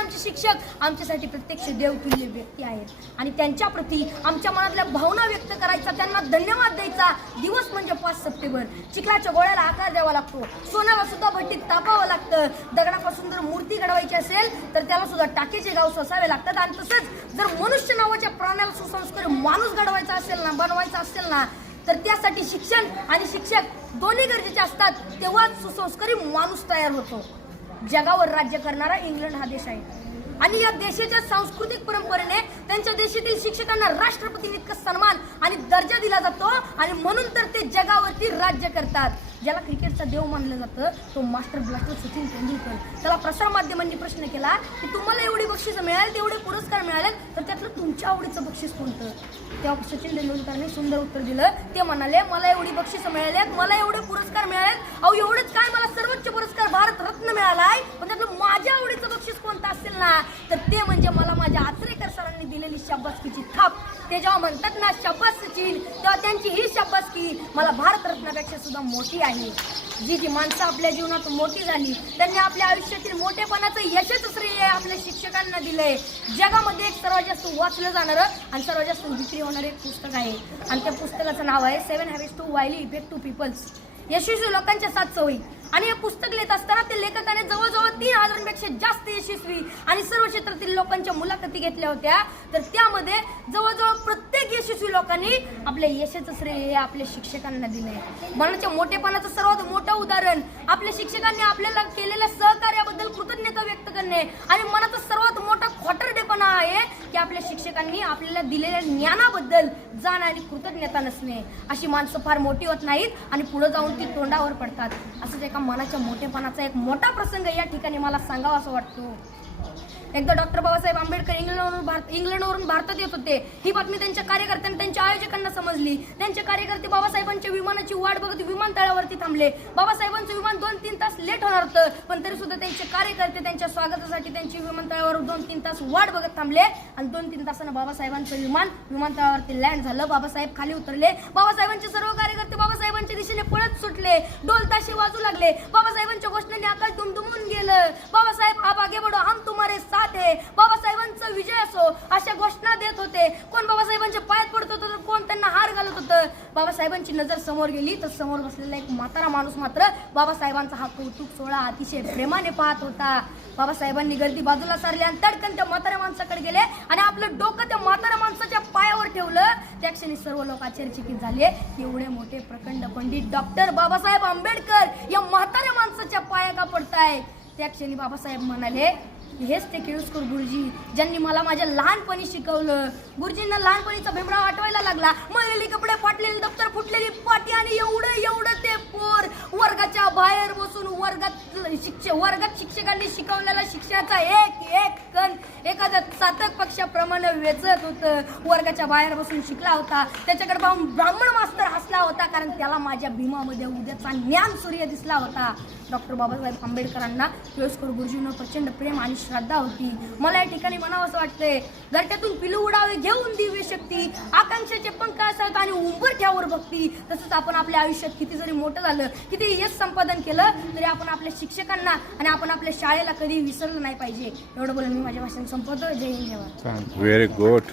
आमचे शिक्षक आमच्यासाठी प्रत्यक्ष देवतुल्य व्यक्ती आहेत आणि त्यांच्याप्रती आमच्या मनातल्या भावना व्यक्त करायचा त्यांना धन्यवाद द्यायचा दिवस म्हणजे पाच सप्टेंबर चिखलाच्या गोळ्याला आकार द्यावा लागतो सोन्याला सुद्धा भट्टीत तापावं लागतं दगडापासून जर मूर्ती घडवायची असेल तर त्याला सुद्धा टाकेचे गाव सोसावे लागतात आणि तसंच जर मनुष्य नावाच्या प्राण्याला सुसंस्कार माणूस घडवायचा असेल ना बनवायचा असेल ना तर त्यासाठी शिक्षण आणि शिक्षक दोन्ही गरजेचे असतात तेव्हाच सुसंस्कारी माणूस तयार होतो जगावर राज्य करणारा इंग्लंड हा देश आहे आणि या देशाच्या सांस्कृतिक परंपरेने त्यांच्या देशातील शिक्षकांना राष्ट्रपती इतका सन्मान आणि दर्जा दिला जातो आणि म्हणून तर ते जगावरती राज्य करतात ज्याला क्रिकेटचा देव मानलं जातं तो मास्टर ब्लास्टर सचिन तेंडुलकर त्याला प्रसारमाध्यमांनी प्रश्न केला की तुम्हाला एवढी बक्षीस मिळाली एवढे पुरस्कार मिळाले तर त्यातलं तुमच्या आवडीचं बक्षीस कोणतं तेव्हा सचिन तेंडुलकरने सुंदर उत्तर दिलं ते म्हणाले मला एवढी बक्षिसं मिळाली मला एवढे पुरस्कार मिळाले अहो एवढेच काय मला सर्वोच्च पुरस्कार भारत शाब्बासकीची थाप ते जेव्हा म्हणतात ना शाब्बास चीन तेव्हा त्यांची ही शाब्बासकी मला भारतरत्नापेक्षा सुद्धा मोठी आहे जी जी माणसं आपल्या जीवनात मोठी झाली त्यांनी आपल्या आयुष्यातील मोठेपणाचं यशच श्रेय आपल्या शिक्षकांना दिलंय जगामध्ये एक सर्वात जास्त वाचलं जाणारं आणि सर्वात जास्त विक्री होणारं एक पुस्तक आहे आणि त्या पुस्तकाचं नाव आहे seven habits to highly effect to peoples यशस्वी लोकांच्या सात सवयी आणि हे पुस्तक लिहित असताना ते लेखकाने जवळजवळ तीन हजारांपेक्षा जास्त यशस्वी आणि सर्व क्षेत्रातील लोकांच्या मुलाखती घेतल्या होत्या तर त्यामध्ये जवळजवळ प्रत्येक यशस्वी लोकांनी आपल्या यशाचं श्रेय हे आपल्या शिक्षकांना दिले मनाच्या मोठेपणाचं सर्वात मोठं उदाहरण आपल्या शिक्षकांनी आपल्याला केलेल्या सहकार्याबद्दल कृतज्ञता व्यक्त करणे आणि मनाचा सर्वात मोठा खोटरडेपणा आहे आपल्या शिक्षकांनी आपल्याला दिलेल्या ज्ञानाबद्दल जाण आणि कृतज्ञता नसणे अशी माणसं फार मोठी होत नाहीत आणि पुढे जाऊन ती तोंडावर पडतात असंच एका मनाच्या मोठेपणाचा एक मोठा प्रसंग या ठिकाणी मला सांगावा असं वाटतो एकदा डॉक्टर बाबासाहेब आंबेडकर इंग्लंडवरून इंग्लंडवरून भारतात येत होते ही बातमी त्यांच्या कार्यकर्त्यांनी त्यांच्या आयोजकांना समजली त्यांचे कार्यकर्ते बाबासाहेबांच्या विमानाची वाट बघत विमानतळावरती थांबले बाबासाहेबांचं विमान दोन तीन तास लेट होणार होतं पण तरी सुद्धा त्यांचे कार्यकर्ते त्यांच्या स्वागतासाठी त्यांची विमानतळावर दोन तीन तास वाट बघत थांबले आणि दोन तीन तासानं बाबासाहेबांचं विमान विमानतळावरती लँड झालं बाबासाहेब खाली उतरले बाबासाहेबांचे सर्व कार्यकर्ते बाबासाहेब दिशेने पळत सुटले वाजू लागले बाबासाहेबांच्या घोषणाने आता दुमदुमून गेलं बाबासाहेब आबागे बडो हम तुम्हारे साथ आहे बाबासाहेबांचा विजय असो अशा घोषणा देत होते कोण बाबासाहेबांची नजर समोर गेली तर समोर बसलेला एक म्हातारा माणूस मात्र बाबासाहेबांचा हा कौतुक सोहळा अतिशय प्रेमाने पाहत होता बाबासाहेबांनी गर्दी बाजूला सारली आणि तडकन त्या म्हाताऱ्या माणसाकडे गेले आणि आपलं डोकं त्या म्हाताऱ्या माणसाच्या पायावर ठेवलं त्या क्षणी सर्व लोक आश्चर्यचकित झाले एवढे मोठे प्रखंड पंडित डॉक्टर बाबासाहेब आंबेडकर या म्हाताऱ्या माणसाच्या पाया का पडतायत त्या क्षणी बाबासाहेब म्हणाले हेच ते केळुसकर गुरुजी ज्यांनी मला माझ्या लहानपणी शिकवलं गुरुजींना लहानपणीचा भीमराव आठवायला लागला मळलेली कपडे फाटलेले दप्तर फुटलेली पाटी आणि एवढं एवढं ते पोर वर्गाच्या बाहेर बसून वर्गात शिक्षक वर्गात शिक्षकांनी शिकवलेला शिक्षणाचा एक एक कण एखाद्या चातक पक्षाप्रमाणे वेचत होतं वर्गाच्या बाहेर बसून शिकला होता त्याच्याकडे पाहून ब्राह्मण मास्तर हसला होता कारण त्याला माझ्या भीमामध्ये उद्याचा ज्ञान सूर्य दिसला होता डॉक्टर बाबासाहेब आंबेडकरांना केळसकर गुरुजींवर प्रचंड प्रेम आणि श्रद्धा होती मला या ठिकाणी म्हणावं असं वाटतंय त्यातून पिलू उडावे घेऊन दिव्य शक्ती आकांक्षाचे पंख असावेत आणि उंबर ठ्यावर भक्ती तसंच आपण आपल्या आयुष्यात किती जरी मोठं झालं किती यश संपादन केलं तरी आपण आपल्या शिक्षकांना आणि आपण आपल्या शाळेला कधी विसरलं नाही पाहिजे एवढं बोलून मी माझ्या भाषण સંપદો જઈને રહેવા વેરી ગુડ